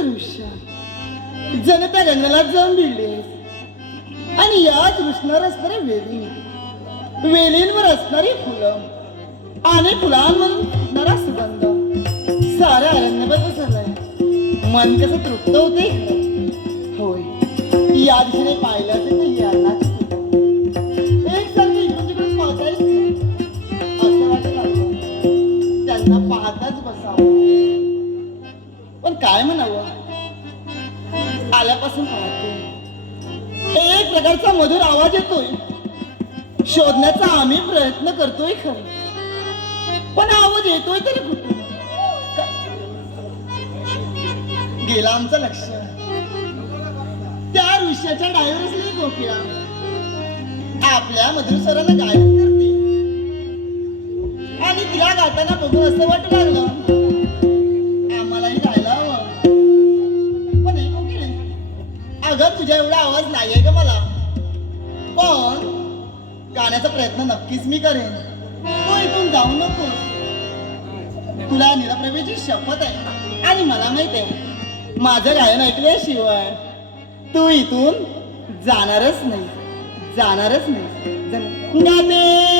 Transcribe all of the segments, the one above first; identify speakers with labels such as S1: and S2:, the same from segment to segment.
S1: उंच उंच दृश्य जण त्या रंगाला जाऊन भिडले. आणि याच रुसणार असणाऱ्या वेली. वेलींवर असणारी फुलं. आणि फुलांमधून फुटणारा सुगंध. सारा अरण्यभर पसरलाय मन कसं तृप्त होते होय. या दिशेने पाहिलं असेल तर काय म्हणावं? आल्यापासून पाहते. एक प्रकारचा मधुर आवाज येतोय. शोधण्याचा आम्ही प्रयत्न करतोय खरं. पण आवाज येतोय तरी कुठून? गेला आमचं लक्ष. त्या ऋषाच्या डायव्हर असलेली आपल्या मधुर सरांना गायन करते. आणि तिला गाताना बघून असं वाटू लागलं तुझ्या एवढा आवाज नाहीये का मला. पण गाण्याचा प्रयत्न नक्कीच मी करेन. तू इथून जाऊ नकोस. तुला निरप्रवेची शपथ आहे. आणि मला माहीत आहे माझं गायन ऐकल्याशिवाय तू इथून जाणारच नाही. जाणारच नाही. जाणार-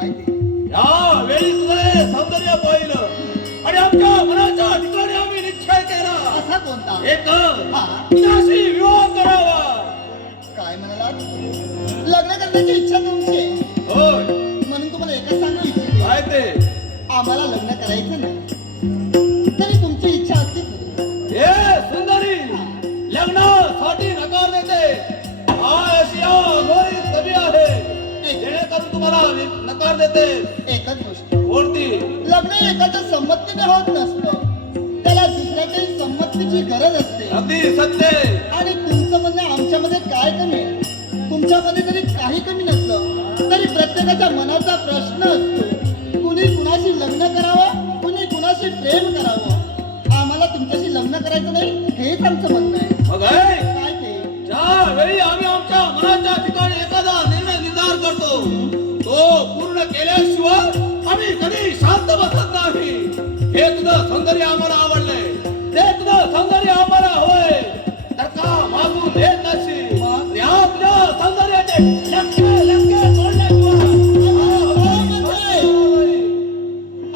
S1: काय
S2: ते या वेळी तुझं हे सौंदर्य पाहिलं आणि आमच्या मनाच्या ठिकाणी आम्ही निश्चय केला.
S1: असा कोणता?
S2: एक
S1: हा.
S2: तुझ्याशी विवाह करावा?
S1: काय म्हणाला लग्न करण्याची इच्छा तुमची.
S2: होय.
S1: म्हणून तुम्हाला एकच सांगू इच्छिते.
S2: काय ते?
S1: आम्हाला लग्न करायचं नाही.
S2: देते
S1: एकच गोष्ट.
S2: कोणती?
S1: लग्न एकाच्या संमतीने होत नसतं. त्याला दुसऱ्याच्याही संमतीची गरज असते.
S2: अगदी सत्य.
S1: आणि तुमचं म्हणणं आमच्यामध्ये काय कमी तुमच्यामध्ये जरी काही कमी
S2: सौंदर्य आम्हाला आवडलंय. ते तुझं सौंदर्य आम्हाला होय तर का मागून देत नशी सौंदर्याचे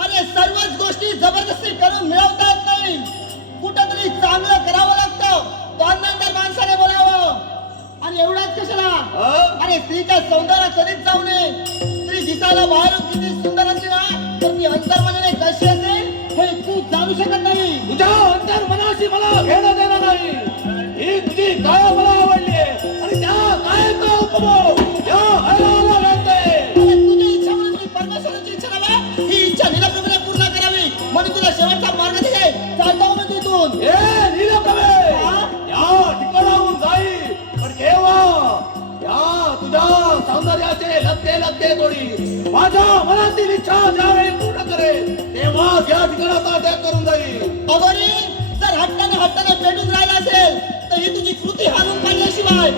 S1: अरे सर्वच गोष्टी जबरदस्ती करून मिळवता येत नाही. कुठंतरी चांगलं करावं लागतं. दोननंतर माणसाने बोलावं. आणि एवढाच कशाला? अरे स्त्रीच्या सौंदर्य कधीच जाऊ नये. स्त्री दिसायला बाहेरून तू जाणू शकत नाही.
S2: तुझ्या अंतर मनाशी मला घेणं देणं नाही. ही तुझी काय मला आवडली आणि त्या कायचा उपभोग या हयाला घडतोय
S1: अरे तुझी इच्छा म्हणून मी परमेश्वराची इच्छा नव्हे इच्छा निराप्रमाणे पूर्ण करावी. म्हणून तुला शेवटचा मार्ग दिलाय चालतो म्हणून तिथून
S2: ए नीलकवे या ठिकाणाहून जाई. पण केव्हा? या तुझ्या सौंदर्याचे लत्ते लत्ते तोडी माझ्या मनातील इच्छा ज्यावेळी पूर्ण करेल तेव्हा या ठिकाणी आता अटॅक करून जाईल.
S1: अगोरी जर हट्टाने हट्टाने पेटून राहिला असेल तर ही तुझी कृती हाणून काढल्याशिवाय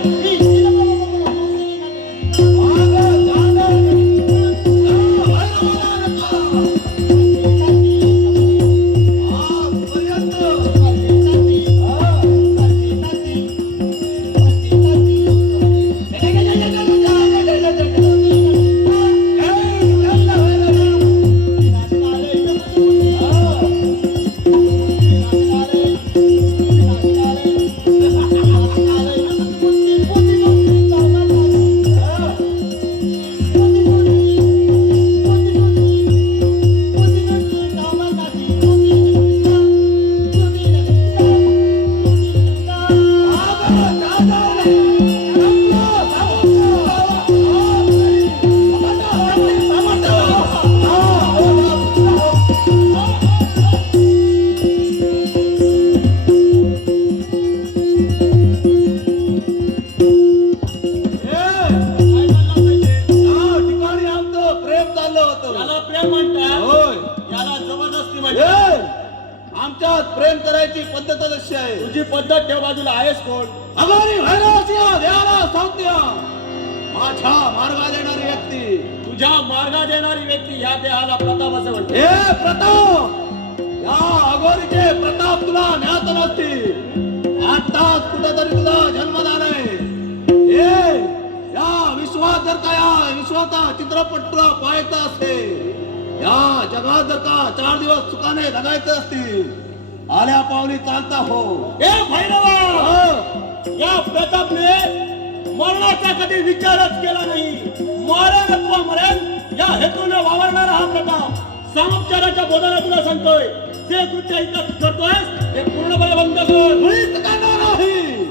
S2: होतं.
S3: याला प्रेम म्हणतात.
S2: होय.
S3: याला जबरदस्ती म्हणतात.
S2: आमच्यात प्रेम करायची पद्धत अशी आहे.
S3: तुझी पद्धत ठेव बाजूला आहेस कोण?
S2: देवाला सांगत्या माझ्या मार्गात येणारी व्यक्ती.
S3: तुझ्या मार्गात येणारी व्यक्ती या देहाला प्रताप असं म्हणते
S2: हे प्रताप! या अगोरीचे प्रताप तुला ज्ञात नसतील. आताच कुठेतरी तुझा जन्म झालाय. हे. विश्वात जर का या विश्वाचा चित्रपट पाहायचा असेल या जगात जर का चार दिवस चुकाने जगायचे असतील आल्या पावली चालता हो.
S3: ए भैरवा. या प्रतापने मरणाचा कधी विचारच केला नाही. मरण अथवा मरण या हेतूने वावरणारा हा प्रताप. सामोपचाराच्या बोधाला तुला सांगतोय. जे कृत्य इथं करतोय ते पूर्णपणे बंद कर.
S2: नाही.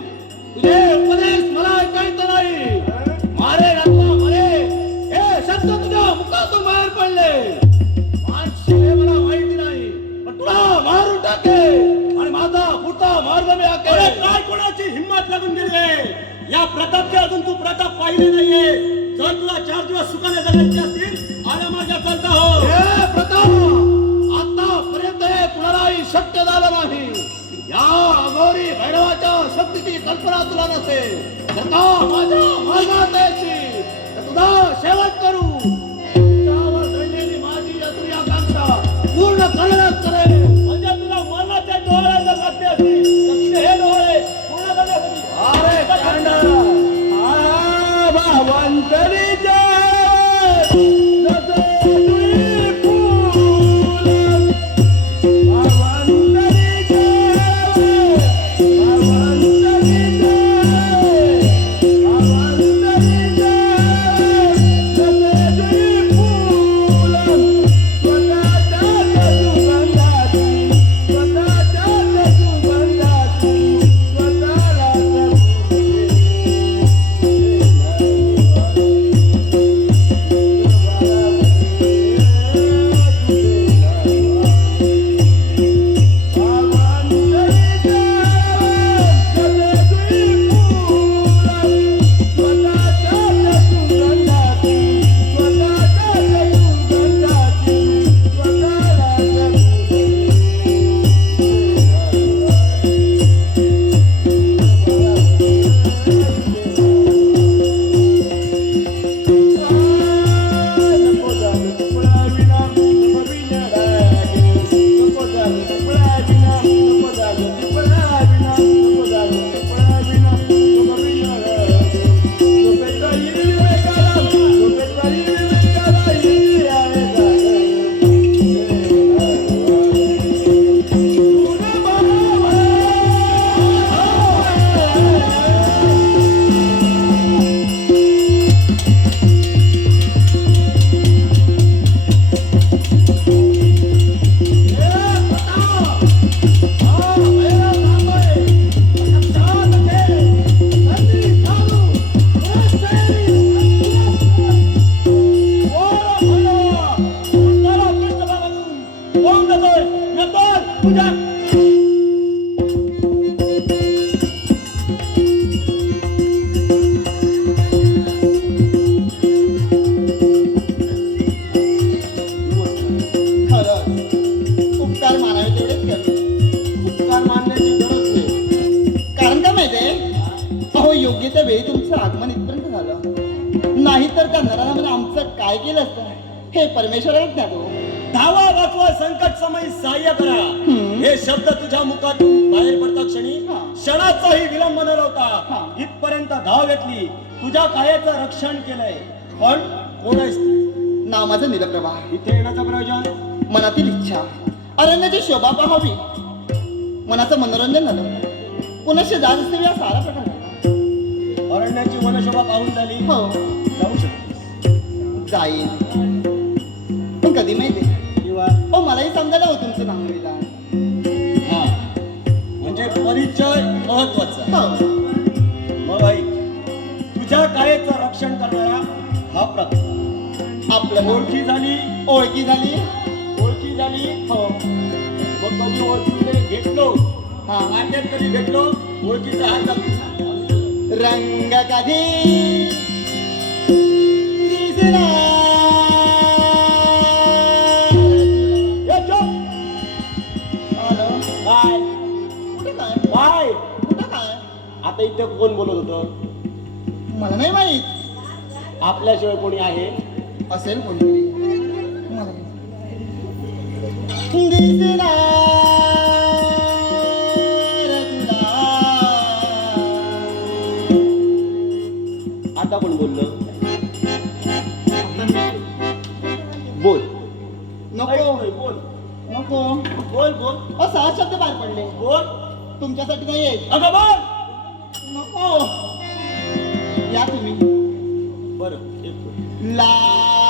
S2: तुझे उपदेश मला ऐकायचं नाही.
S3: काय कोणाची हिंमत लागून गेली आहे? या प्रतापचे अजून तू प्रताप पाहिले नाहीये. जर तुला चार दिवस सुखाने जगायचे असतील आल्या माझ्या चालता हो.
S2: प्रताप आतापर्यंत हे कुणालाही शक्य झालं नाही. या अघोरी भैरवाच्या शक्तीची कल्पना तुला नसेल. माझ्या मार्गात
S1: योग्य त्या वेळी तुमचं आगमन इथपर्यंत झालं. नाही तर त्या नरामध्ये आमचं काय केलं असतं? हे परमेश्वरालाच ज्ञात हो.
S3: धावा वाचवा संकट समय सहाय्य करा. हे शब्द तुझ्या मुखातून बाहेर पडता क्षणी. क्षणाचाही विलंब न. लावता इथपर्यंत धाव घेतली. तुझ्या कायाचं रक्षण केलंय. पण कोण आहेस?
S1: नामाचं निरप्रभा.
S3: इथे येण्याचं प्रयोजन?
S1: मनातील इच्छा. अरण्याची शोभा पाहावी. मनाचं मनोरंजन झालं. पुनश्च जात असते सारा प्रकार.
S3: अरण्याची वनशोभा पाहून झाली.
S1: हो.
S3: जाऊ शकतेस.
S1: जाईल पण कधी माहिती?
S3: किंवा?
S1: हो मलाही समजायला हो तुमचं नाव
S3: हा. म्हणजे परिचय महत्त्वाचा
S1: हो.
S3: मग तुझ्या कायेचं रक्षण करणारा हा प्रकार.
S1: आपलं.
S3: ओळखी झाली?
S1: ओळखी झाली.
S3: ओळखी झाली?
S1: हो.
S3: मग कधी ओळखी भेटलो
S1: हा.
S3: मार्केट कधी भेटलो? ओळखीचा हात.
S1: रंग कधी दिसला
S3: ए, चुप.
S1: हॅलो.
S3: काय
S1: कुठे काय?
S3: काय
S1: कुठं काय?
S3: आता इथे कोण बोलत होतं?
S1: मला नाही माहीत.
S3: आपल्याशिवाय कोणी आहे?
S1: असेल नाही. दिसला
S3: आता कोण बोललं? बोल.
S1: नको.
S3: बोल.
S1: नको.
S3: बोल बोल.
S1: अ सहा शब्द बाहेर पडले.
S3: बोल.
S1: तुमच्यासाठी नाही येत
S3: अगं बोल.
S1: नको. या तुम्ही.
S3: बरं एक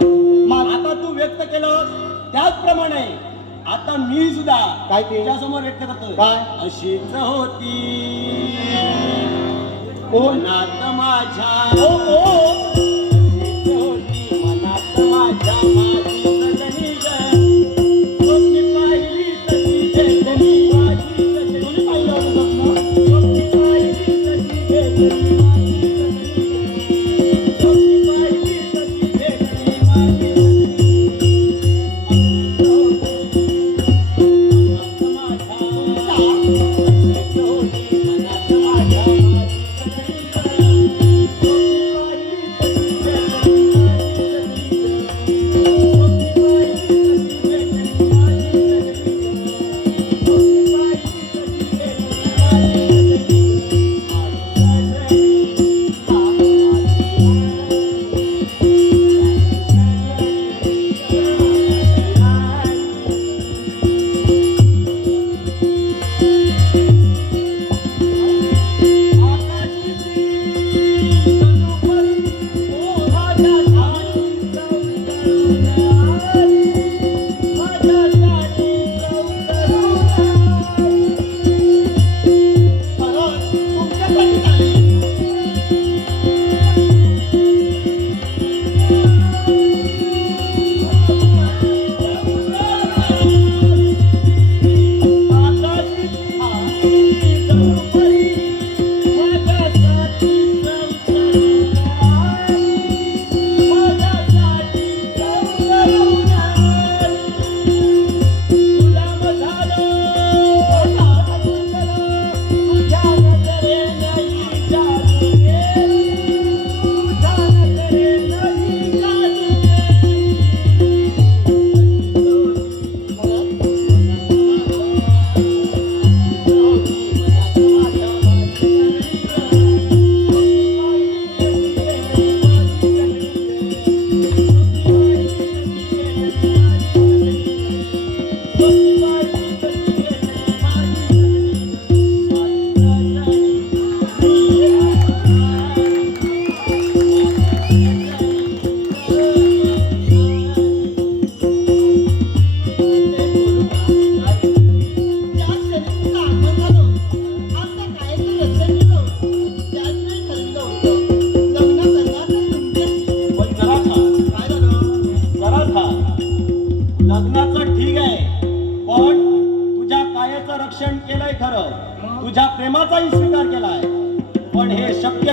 S1: आता तू व्यक्त केलं त्याचप्रमाणे आता मी सुद्धा
S3: काय
S1: समोर व्यक्त करतो
S3: काय
S1: अशीच होती कोणात माझ्या
S3: ओ ओ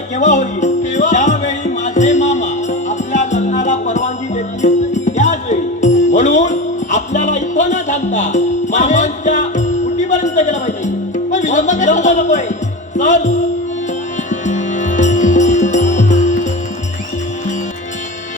S1: કેવા હોઈએ